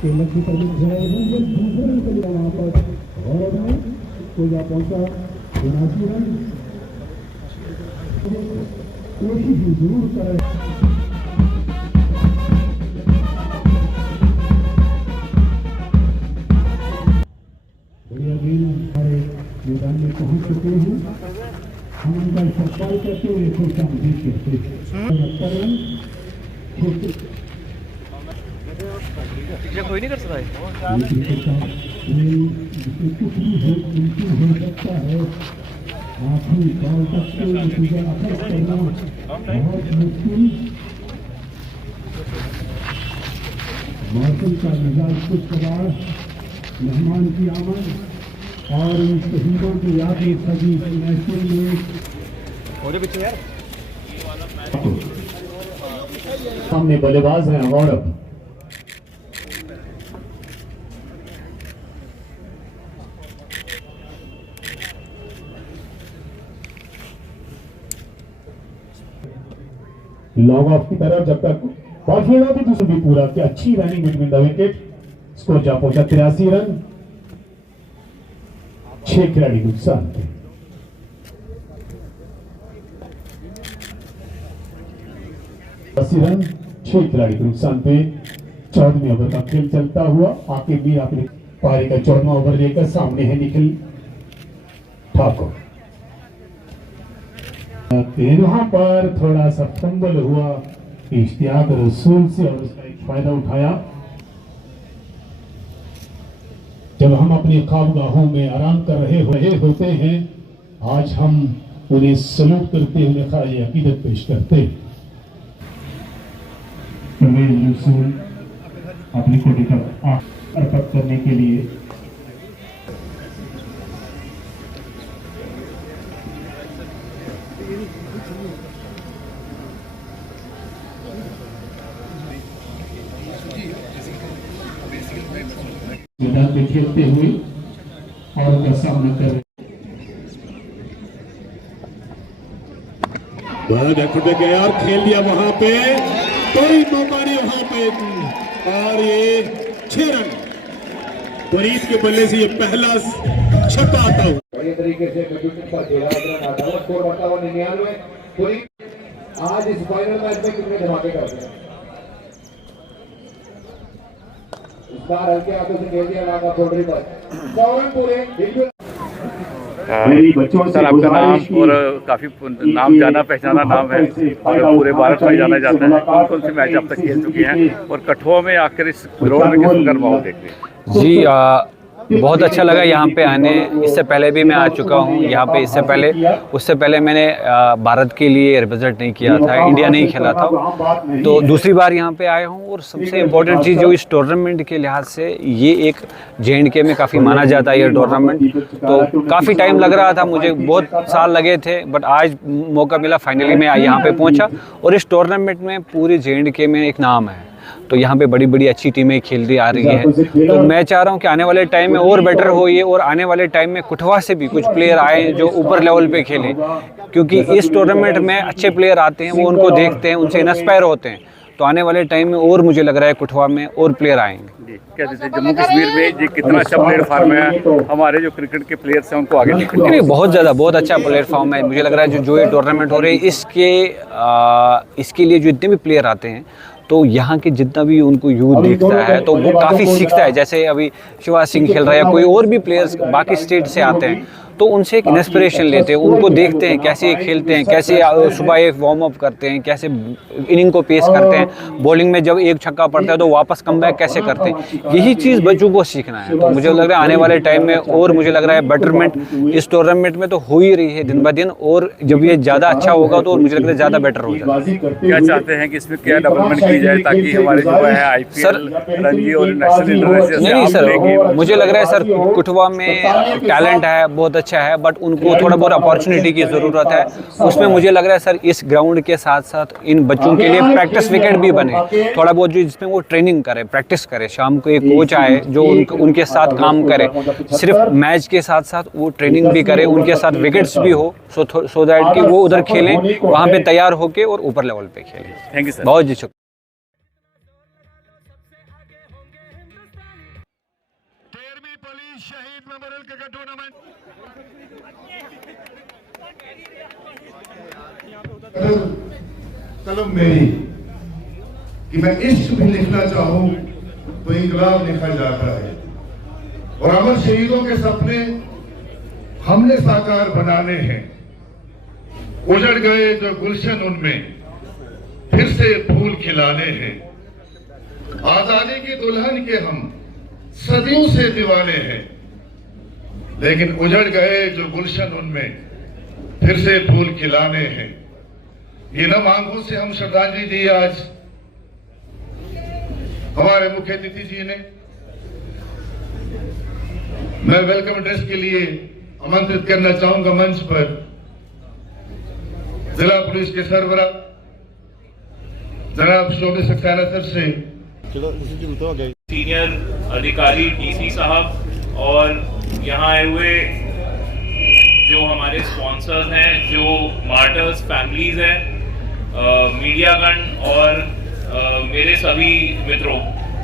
के लक्ष्य पर दूसरे रन के लिए वहां पर गौरव है कोई जा पहुंचा 79 रन कोशिश जरूर करें। हमारे मैदान में पहुंच चुके हैं। हम उनका इस्तेमाल करते हुए सोचा जीत के कोई नहीं कर सकता कुछ भी हो सकता है। आखिरी बॉल तक के नतीजा अफेक्ट करना बहुत मुश्किल। मौसम का मिजाज कुछ कबाड़, मेहमान की आमद और इन शहीदों की यादें सभी नेशनल में सामने बल्लेबाज हैं गौरव। लॉन्ग ऑफ की तरफ जब तक बॉल खेला थी दूसरी भी पूरा कि अच्छी running between the wicket. Score जा पहुंचा 83 रन 6 खिलाड़ी नुकसान थे। रन 6 खिलाड़ी के नुकसान पे 14वें ओवर का खेल चलता हुआ आके भी अपने पारी का 14वां ओवर लेकर सामने है निखिल ठाकुर। वहां पर थोड़ा सा फंबल हुआ इश्तियाक रसूल से और उसका एक फायदा उठाया। जब हम अपनी ख्वाबगाहों में आराम कर रहे होते हैं आज हम उन्हें सलूट करते हुए खाली अकीदत पेश करते हैं। रसूल अपनी कोटी का अर्पण करने के लिए मैदान में खेलते हुए और उनका सामना कर रहे गया और खेल दिया वहां पे कोई मौका नहीं वहां पे और ये 6 रन फरीद के बल्ले से ये पहला छक्का आता हुआ बढ़िया तरीके से आता है। स्कोर बढ़ता हुआ 99। फरीद आज इस फाइनल मैच में कितने धमाके करते हैं इस बार हल्के हाथों से खेल दिया लागा बाउंड्री पर 100 रन पूरे। सर आपका नाम और काफी नाम जाना पहचाना नाम है और पूरे भारत में जाना जाता है। कौन कौन से मैच अब तक खेल चुके हैं और कठुआ में आखिर इस ग्राउंड में किस सुंदर माहौल देखते हैं? जी बहुत अच्छा लगा यहाँ पे आने। इससे पहले भी मैं आ चुका हूँ यहाँ पे। उससे पहले मैंने भारत के लिए रिप्रेजेंट नहीं किया था, इंडिया नहीं खेला था, तो दूसरी बार यहाँ पे आया हूँ। और सबसे इम्पोर्टेंट चीज़ जो इस टूर्नामेंट के लिहाज से ये एक JNK में काफ़ी माना जाता है ये टूर्नामेंट। तो काफ़ी टाइम लग रहा था मुझे, बहुत साल लगे थे, बट आज मौका मिला, फाइनली मैं यहाँ पे पहुँचा। और इस टूर्नामेंट में पूरे JNK में एक नाम है, तो यहाँ पे बड़ी बड़ी अच्छी टीमें खेलती आ रही हैं। तो मैं चाह रहा हूँ कि आने वाले टाइम में और बेटर हो ये, और आने वाले टाइम में कठुआ से भी कुछ प्लेयर आए जो ऊपर लेवल पे खेलें, क्योंकि इस टूर्नामेंट में अच्छे प्लेयर आते हैं, वो उनको देखते हैं, उनसे इंस्पायर होते हैं। तो आने वाले टाइम में और मुझे लग रहा है कठुआ में और प्लेयर आएंगे। क्या जैसे जम्मू कश्मीर में ये कितना अच्छा प्लेटफॉर्म है, हमारे जो क्रिकेट के प्लेयर्स हैं उनको आगे नहीं, बहुत अच्छा प्लेटफॉर्म है। मुझे लग रहा है जो ये टूर्नामेंट हो रही है इसके लिए जो इतने भी प्लेयर आते हैं, तो यहाँ के जितना भी उनको यूथ देखता है तो वो काफ़ी सीखता है। जैसे अभी शिवराज सिंह खेल रहा है या कोई और भी प्लेयर्स बाकी स्टेट से आते हैं, तो उनसे एक इंस्पिरेशन लेते हैं, उनको देखते हैं कैसे खेलते हैं, कैसे सुबह एक वार्म अप करते हैं, कैसे इनिंग को पेश करते हैं, बॉलिंग में जब एक छक्का पड़ता है तो वापस कमबैक कैसे करते हैं। यही चीज़ बच्चों को सीखना है। तो मुझे लग रहा है आने वाले टाइम में और मुझे लग रहा है बेटरमेंट इस टूर्नामेंट में तो हो ही रही है दिन ब दिन, और जब ये ज़्यादा अच्छा होगा तो मुझे लग रहा है ज़्यादा बेटर हो जाएगा। क्या चाहते हैं कि इसमें क्या डेवलपमेंट की जाए ताकि हमारे जो है IPL, रणजी और नेशनल इंटरनेशनल? नहीं सर, मुझे लग रहा है सर कठुआ में टैलेंट है, बहुत अच्छा है, बट उनको थोड़ा बहुत अपॉर्चुनिटी की ज़रूरत है। उसमें मुझे लग रहा है सर इस ग्राउंड के साथ साथ इन बच्चों के लिए प्रैक्टिस विकेट भी बने, थोड़ा बहुत जो जिसमें वो ट्रेनिंग करे, प्रैक्टिस करे। शाम को एक कोच आए जो उनके साथ काम करे, सिर्फ मैच के साथ साथ वो ट्रेनिंग भी करे, उनके साथ विकेट्स भी हो, सो दैट कि वो उधर खेलें, वहाँ पे तैयार होके और ऊपर लेवल पे खेलें। Thank you sir. बहुत जी शुक्रिया। Memorial cricket tournament. कलम मेरी कि मैं इश्क भी लिखना चाहूं तो इंकलाब लिखा जाता है, और अमर शहीदों के सपने हमने साकार बनाने हैं। उजड़ गए जो गुलशन उनमें फिर से फूल खिलाने हैं। आजादी की दुल्हन के हम सदियों से दीवाने हैं, लेकिन उजड़ गए जो गुलशन उनमें फिर से फूल खिलाने हैं। ये नम आंखों से हम श्रद्धांजलि दी आज हमारे मुख्य अतिथि जी ने। मैं वेलकम एड्रेस के लिए आमंत्रित करना चाहूंगा मंच पर जिला पुलिस के सरबराह जनाब शोभे सक्सेना सर से, सीनियर अधिकारी डीसी साहब और यहाँ आए हुए जो हमारे स्पॉन्सर्स हैं, जो मार्टर्स फैमिलीज हैं, मीडियागण और मेरे सभी मित्रों,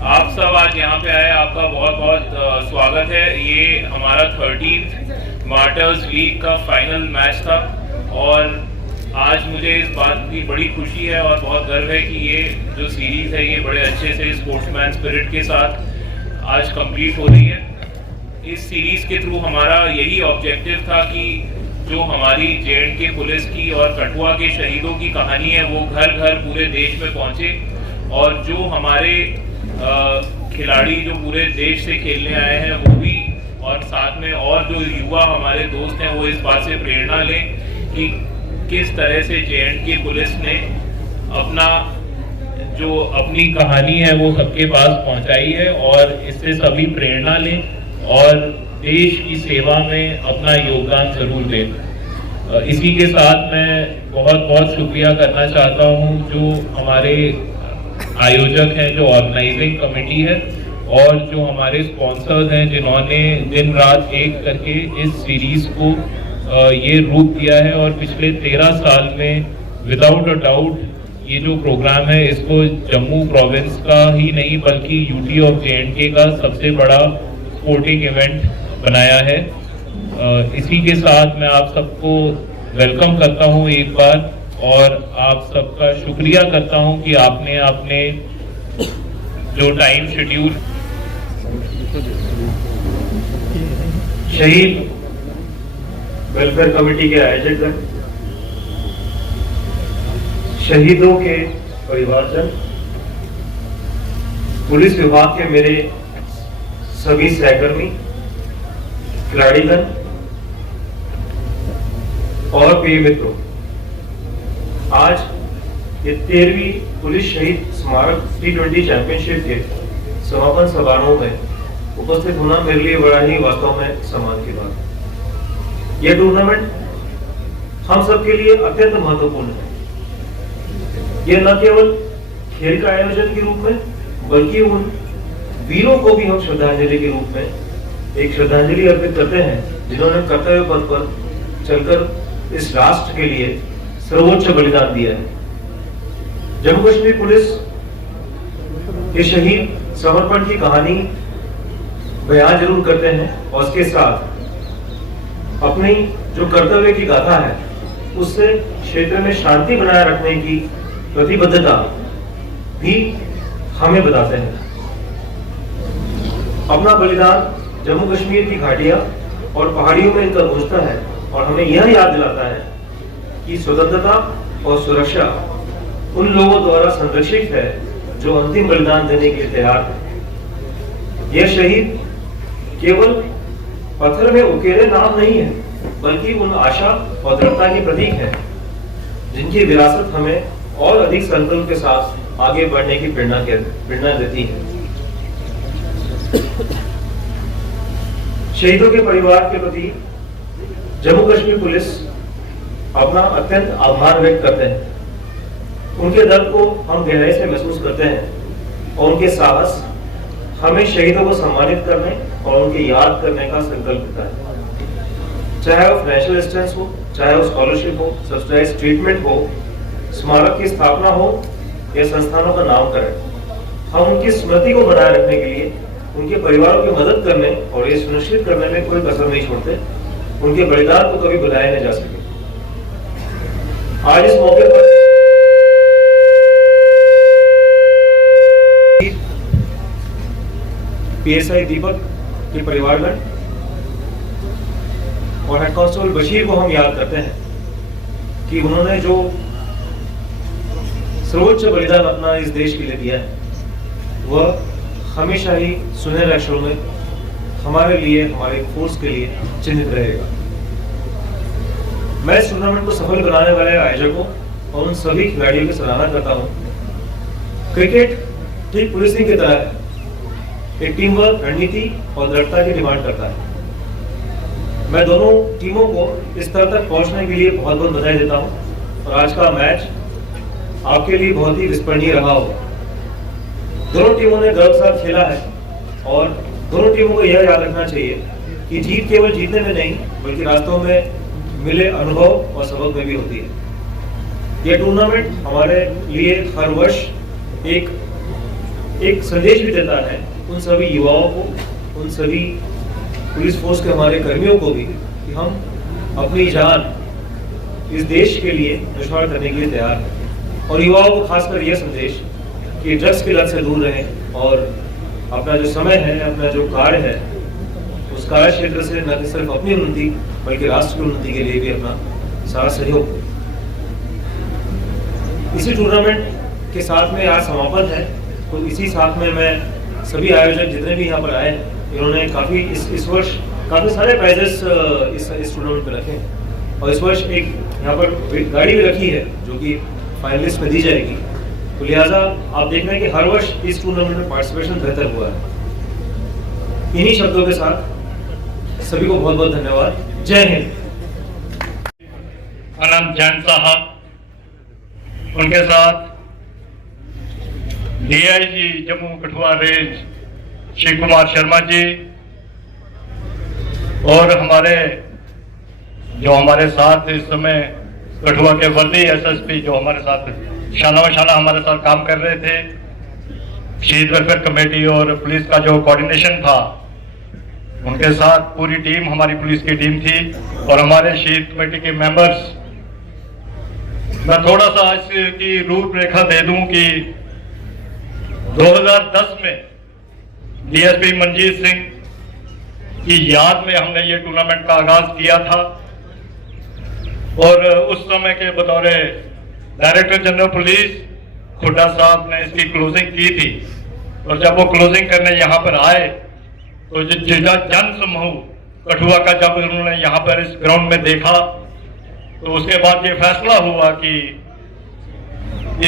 आप सब आज यहाँ पे आए, आपका बहुत बहुत स्वागत है। ये हमारा 13th मार्टर्स लीग का फाइनल मैच था और आज मुझे इस बात की बड़ी खुशी है और बहुत गर्व है कि ये जो सीरीज़ है ये बड़े अच्छे से स्पोर्ट्समैन स्पिरिट के साथ आज कंप्लीट हो रही है। इस सीरीज़ के थ्रू हमारा यही ऑब्जेक्टिव था कि जो हमारी J&K पुलिस की और कठुआ के शहीदों की कहानी है वो घर घर पूरे देश में पहुंचे, और जो हमारे खिलाड़ी जो पूरे देश से खेलने आए हैं वो भी, और साथ में और जो युवा हमारे दोस्त हैं वो इस बात से प्रेरणा लें कि किस तरह से J&K पुलिस ने अपनी कहानी है वो सबके पास पहुंचाई है, और इससे सभी प्रेरणा लें और देश की सेवा में अपना योगदान जरूर दें। इसी के साथ मैं बहुत बहुत शुक्रिया करना चाहता हूं जो हमारे आयोजक हैं, जो ऑर्गेनाइजिंग कमेटी है, और जो हमारे स्पॉन्सर्स हैं जिन्होंने दिन रात एक करके इस सीरीज को ये रूप दिया है, और पिछले 13 साल में विदाउट अ डाउट ये जो प्रोग्राम है इसको जम्मू प्रोविंस का ही नहीं बल्कि यूटी ऑफ J&K का सबसे बड़ा स्पोर्टिंग इवेंट बनाया है। इसी के साथ मैं आप सबको वेलकम करता हूं एक बार, और आप सबका शुक्रिया करता हूं कि आपने अपने जो टाइम शेड्यूल शहीद वेलफेयर कमेटी के आयोजक, शहीदों के परिवारजन, पुलिस विभाग के मेरे सभी सहकर्मी, खिलाड़ीगण और प्रिय मित्रों, आज ये 13वीं पुलिस शहीद स्मारक T20 चैंपियनशिप के समापन समारोह में उपस्थित होना मेरे लिए बड़ा ही वास्तव में सम्मान की बात है। यह टूर्नामेंट हम सबके लिए अत्यंत महत्वपूर्ण है। यह न केवल खेल का आयोजन के रूप में बल्कि उन वीरों को भी हम श्रद्धांजलि के रूप में एक श्रद्धांजलि अर्पित करते हैं जिन्होंने कर्तव्य पथ पर चलकर इस राष्ट्र के लिए सर्वोच्च बलिदान दिया है। जम्मू कश्मीर पुलिस के शहीद समर्पण की कहानी बयान जरूर करते हैं, और उसके साथ अपनी जो कर्तव्य की गाथा है उससे क्षेत्र में शांति बनाए रखने की प्रतिबद्धता भी हमें बताते हैं। अपना बलिदान जम्मू कश्मीर की घाटियां और पहाड़ियों में इनका गूंजता है, और हमें यह याद दिलाता है कि स्वतंत्रता और सुरक्षा उन लोगों द्वारा संरक्षित है जो अंतिम बलिदान देने के लिए तैयार है। यह शहीद केवल पत्थर में उकेरे नाम नहीं है, बल्कि उन आशा और दृढ़ता के प्रतीक है जिनकी विरासत हमें और अधिक संकल्प के साथ आगे बढ़ने की प्रेरणा देती है। शहीदों के परिवार के प्रति जम्मू कश्मीर पुलिस अपना अत्यंत आभार व्यक्त करते हैं। उनके दर्द को हम गहराई से महसूस करते हैं, और उनके साहस हमें शहीदों को सम्मानित करने और उनकी याद करने का संकल्प देता है। चाहे वो फाइनेंशियल असिस्टेंस हो, चाहे वो स्कॉलरशिप हो, सब्सिडाइज्ड ट्रीटमेंट हो, स्मारक की स्थापना हो या संस्थानों का नामकरण, हम उनकी स्मृति को बनाए रखने के लिए उनके परिवारों की मदद करने और ये सुनिश्चित करने में कोई कसर नहीं छोड़ते। उनके बलिदान को कभी भुलाया नहीं जा सके। आज इस मौके पर पीएसआई दीपक के परिवारगण और हेड कांस्टेबल बशीर को हम याद करते हैं कि उन्होंने जो सर्वोच्च बलिदान अपना इस देश के लिए दिया है, वह हमेशा ही सुनहरे अक्षरों में हमारे लिए, हमारे फोर्स के लिए चिन्हित रहेगा। मैं इस टूर्नामेंट को सफल बनाने वाले आयोजकों और उन सभी खिलाड़ियों की सराहना करता हूं। क्रिकेट ठीक पुलिसिंग की तरह है, एक टीम वर्क, रणनीति और दृढ़ता की डिमांड करता है। मैं दोनों टीमों को इस स्तर तक पहुंचने के लिए बहुत बहुत बधाई देता हूं और आज का मैच आपके लिए बहुत ही विस्मरणीय रहा होगा। दोनों टीमों ने गर्व के साथ खेला है और दोनों टीमों को यह याद रखना चाहिए कि जीत केवल जीतने में नहीं, बल्कि रास्तों में मिले अनुभव और सबक में भी होती है। यह टूर्नामेंट हमारे लिए हर वर्ष एक संदेश भी देता है उन सभी युवाओं को, उन सभी पुलिस फोर्स के हमारे कर्मियों को भी, कि हम अपनी जान इस देश के लिए न्यौछावर करने के लिए तैयार हैं। और युवाओं को खासकर यह संदेश कि ड्रग्स की लत से दूर रहें और अपना जो समय है, अपना जो कार्य है, उस कार्य क्षेत्र से न सिर्फ अपनी उन्नति बल्कि राष्ट्र की उन्नति के लिए भी अपना सारा सहयोग। इसी टूर्नामेंट के साथ में आज समापन है, तो इसी साथ में मैं सभी आयोजक जितने भी यहाँ पर आए, इन्होंने काफ़ी इस वर्ष काफ़ी सारे प्राइजेस इस टूर्नामेंट में रखे हैं और इस वर्ष एक यहाँ पर गाड़ी भी रखी है जो कि फाइनलिस्ट में दी जाएगी। तो लिहाजा आप देख रहे हैं कि हर वर्ष इस टूर्नामेंट में पार्टिसिपेशन बेहतर हुआ है। इन्हीं शब्दों के साथ सभी को बहुत बहुत धन्यवाद। जय हिंद। अनंत जैन साहब, उनके साथ डीआईजी जम्मू कठुआ रेंज श्री कुमार शर्मा जी और हमारे साथ इस समय कठुआ के वर्दी एसएसपी जो हमारे साथ शाना हमारे साथ काम कर रहे थे, शहीद वेलफेयर कमेटी और पुलिस का जो कोऑर्डिनेशन था, उनके साथ पूरी टीम हमारी पुलिस की टीम थी और हमारे शहीद कमेटी के मेंबर्स। मैं थोड़ा सा इसकी रूपरेखा दे दूं कि 2010 में डीएसपी मनजीत सिंह की याद में हमने ये टूर्नामेंट का आगाज किया था और उस समय के बतौर डायरेक्टर जनरल पुलिस खुड्डा साहब ने इसकी क्लोजिंग की थी और जब वो क्लोजिंग करने यहाँ पर आए तो जन समूह कठुआ का जब उन्होंने यहाँ पर इस ग्राउंड में देखा तो उसके बाद ये फैसला हुआ कि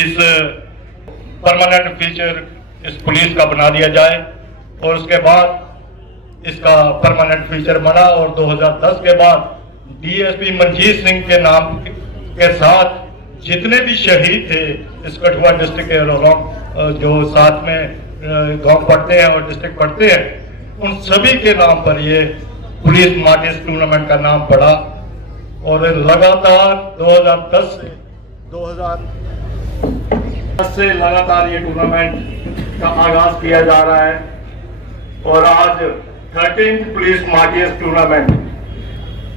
इस परमानेंट फीचर इस पुलिस का बना दिया जाए और उसके बाद इसका परमानेंट फीचर बना और 2010 के बाद डीएसपी मनजीत सिंह के नाम के साथ जितने भी शहीद थे इस कठुआ डिस्ट्रिक्ट के जो साथ में गांव पड़ते हैं और डिस्ट्रिक्ट पड़ते हैं, उन सभी के नाम पर ये पुलिस मार्टिस टूर्नामेंट का नाम पड़ा और लगातार 2010 से लगातार ये टूर्नामेंट का आगाज किया जा रहा है और आज 13th पुलिस मार्टिस टूर्नामेंट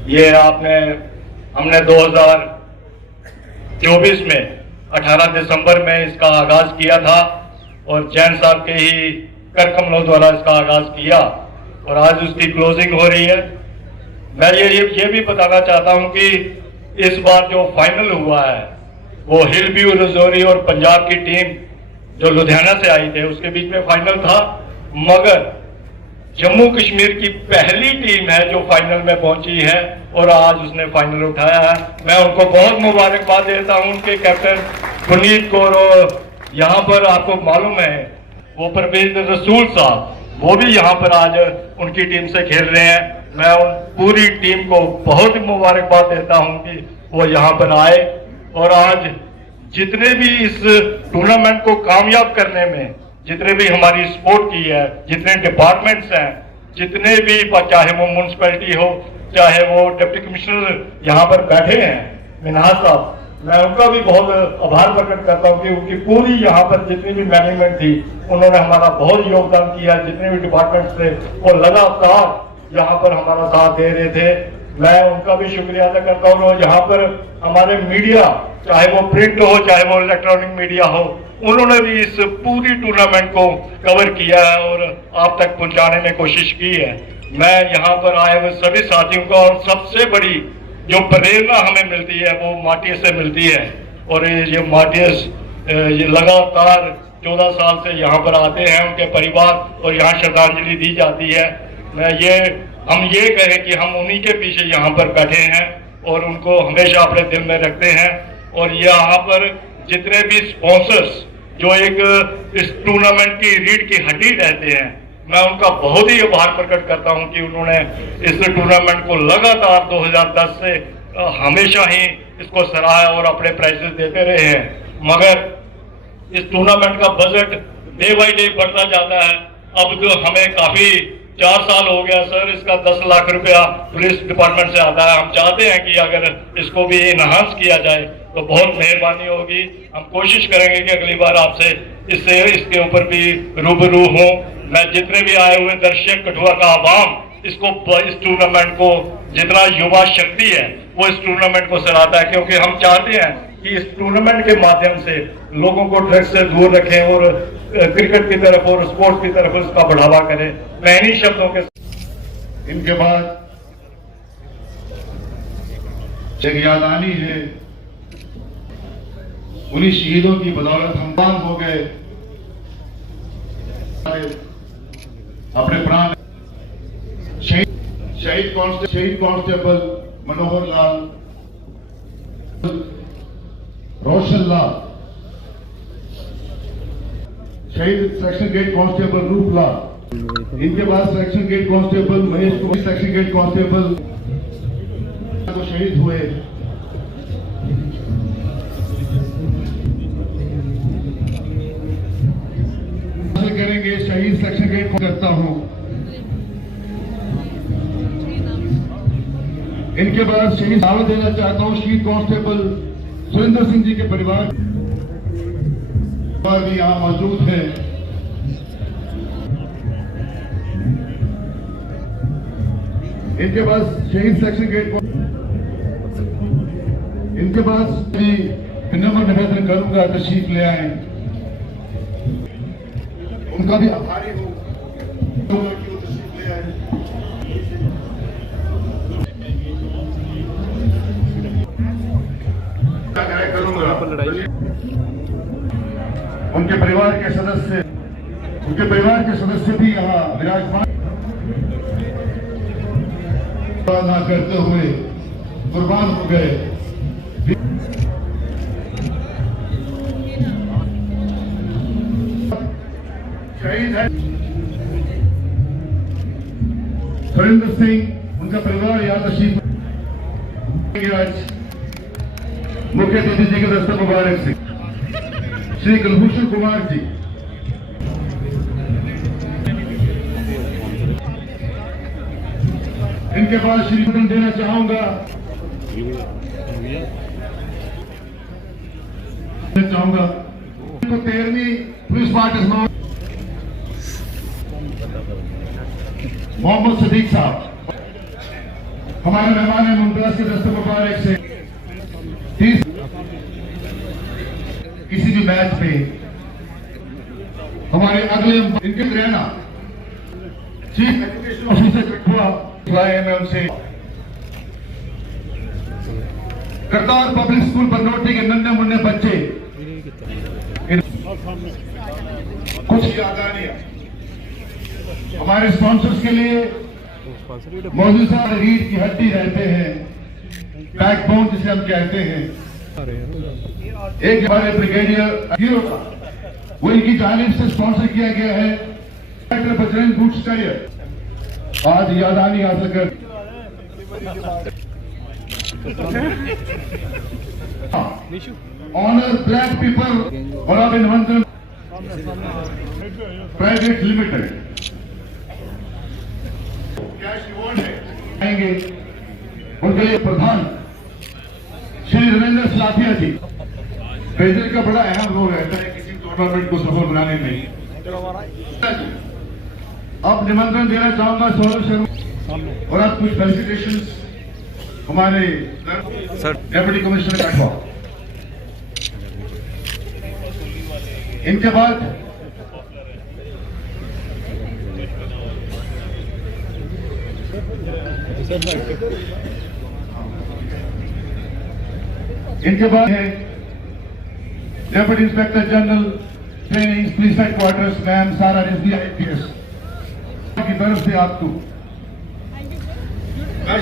ये हमने 2024 में 18 दिसंबर में इसका आगाज किया था और जैन साहब के ही कर कमलों द्वारा इसका आगाज किया और आज उसकी क्लोजिंग हो रही है। मैं ये भी बताना चाहता हूं कि इस बार जो फाइनल हुआ है वो हिल व्यू रजौरी और पंजाब की टीम जो लुधियाना से आई थे उसके बीच में फाइनल था, मगर जम्मू कश्मीर की पहली टीम है जो फाइनल में पहुंची है और आज उसने फाइनल उठाया है। मैं उनको बहुत मुबारकबाद देता हूं, उनके कैप्टन पुनीत कौर और यहाँ पर आपको मालूम है वो परवेज रसूल साहब, वो भी यहाँ पर आज उनकी टीम से खेल रहे हैं। मैं उन पूरी टीम को बहुत मुबारकबाद देता हूं कि वो यहाँ पर आए और आज जितने भी इस टूर्नामेंट को कामयाब करने में जितने भी हमारी सपोर्ट की है, जितने डिपार्टमेंट्स हैं, जितने भी चाहे वो म्यूनसिपैलिटी हो, चाहे वो डिप्टी कमिश्नर यहाँ पर बैठे हैं मिनहाज साहब, मैं उनका भी बहुत आभार प्रकट करता हूँ कि उनकी पूरी यहाँ पर जितनी भी मैनेजमेंट थी उन्होंने हमारा बहुत योगदान किया। जितने भी डिपार्टमेंट थे वो लगातार यहाँ पर हमारा साथ दे रहे थे। मैं उनका भी शुक्रिया अदा करता हूँ। और यहाँ पर हमारे मीडिया, चाहे वो प्रिंट हो चाहे वो इलेक्ट्रॉनिक मीडिया हो, उन्होंने भी इस पूरी टूर्नामेंट को कवर किया है और आप तक पहुंचाने में कोशिश की है। मैं यहाँ पर आए हुए सभी साथियों को, और सबसे बड़ी जो प्रेरणा हमें मिलती है वो माटियस से मिलती है। और ये माटियस ये लगातार 14 साल से यहाँ पर आते हैं, उनके परिवार, और यहाँ श्रद्धांजलि दी जाती है। हम ये कहें कि हम उन्हीं के पीछे यहाँ पर बैठे हैं और उनको हमेशा अपने दिल में रखते हैं। और यहाँ पर जितने भी स्पॉन्सर्स जो एक इस टूर्नामेंट की रीढ़ की हड्डी रहते हैं, मैं उनका बहुत ही आभार प्रकट करता हूं कि उन्होंने इस टूर्नामेंट को लगातार 2010 से हमेशा ही इसको सराहा और अपने प्राइजेस देते रहे हैं। मगर इस टूर्नामेंट का बजट डे बाई डे बढ़ता जाता है। अब तो हमें काफी 4 साल हो गया सर, इसका 10 लाख रुपया पुलिस डिपार्टमेंट से आता है। हम चाहते हैं कि अगर इसको भी इनहांस किया जाए तो बहुत मेहरबानी होगी। हम कोशिश करेंगे कि अगली बार आपसे इसके ऊपर भी रूबरू हों। मैं जितने भी आए हुए दर्शक, कठुआ का आवाम, इस टूर्नामेंट को, जितना युवा शक्ति है वो इस टूर्नामेंट को सराहता है, क्योंकि हम चाहते हैं कि इस टूर्नामेंट के माध्यम से लोगों को ड्रग्स से दूर रखें और क्रिकेट की तरफ और स्पोर्ट्स की तरफ इसका बढ़ावा करें। मैं इन्हीं शब्दों के इनके बाद एक यादानी है, उन्हीं शहीदों की बदौलत हम बाम हो गए, अपने प्राण शहीद कांस्टेबल मनोहर लाल, रोशन लाल, शहीद सेक्शन गेट कांस्टेबल रूप लाल, इनके बाद section gate constable Mahesh Kumar, section gate constable तो शहीद हुए। करेंगे शहीद सेक्शन गेट करता हूं। इनके बाद शहीद दावा देना चाहता हूं शहीद कांस्टेबल सुरेंद्र सिंह जी के परिवार भी यहां मौजूद है। इनके बाद शहीद सेक्शन गेट, इनके बाद भी नंबर निवेदन करूंगा तशरीफ ले आए, उनका भी आभारी हूं। उनके परिवार के सदस्य भी यहाँ विराजमान ना करते हुए कुर्बान हो गए। शहीद है सुरेंद्र सिंह, उनका परिवार यहाँ तशरीफ, मुख्य अतिथि जी के दस्ता मुबारक सिंह, श्री कुलभूषण कुमार जी, इनके बाद श्री देना चाहूंगा तो 13वीं पुलिस पार्टी मोहम्मद सदीक साहब हमारे मेहमान है, मुमताज के दस्ते मुबारक से 30 किसी भी मैच पे हमारे अगले इनके रहना चीफ एजुकेशन ऑफिसर कठुआ मैं उनसे करतार पब्लिक स्कूल बनोटी के नन्हे मुन्ने बच्चे कुछ यादानियां हमारे स्पॉन्सर्स के लिए मौजूद रीढ़ की हड्डी रहते हैं, बैकबोन जिसे हम कहते हैं। एक हमारे ब्रिगेडियर हीरो का वो इनकी जानिब से स्पॉन्सर किया गया है डॉक्टर बजरंग बूट्स करियर। आज यादानी हासिल कर ऑनर ब्लैक पीपल और अभिनंदन प्राइवेट लिमिटेड कैश अवार्ड आएंगे उनके लिए प्रधान श्री धीरेन्द्र साथिया जी, प्रेसिडेंट का बड़ा अहम रोल रहता है किसी टूर्नामेंट को सफल बनाने में। अब निमंत्रण देना चाहूंगा सौरभ शर्मा और आप कुछ फेलिसिटेशंस हमारे डेप्यूटी कमिश्नर कठुआ। इनके बाद है deputy inspector general training police headquarters ma'am सारा रिजवी IPS की तरफ से आपको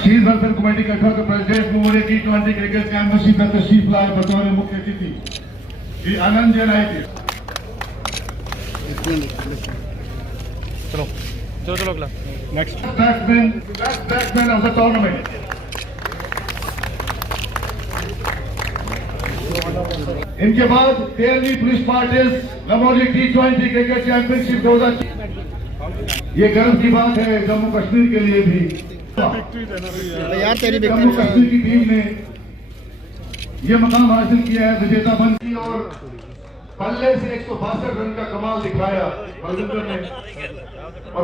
शहीद वेलफेयर कमेटी कठुआ के president memorial T20 cricket championship में तशरीफ लाए बतौर मुख्य अतिथि श्री आनंद जैन IPS। चलो अगला next batsman of the tournament. इनके बाद 13वीं police parties memorial T20 cricket championship 2000। ये गर्व की बात है जम्मू कश्मीर के लिए भी। जम्मू कश्मीर की टीम ने ये मकाम हासिल किया है, विजेता बनती और पल्ले से 162 रन का कमाल दिखाया बलविंदर ने और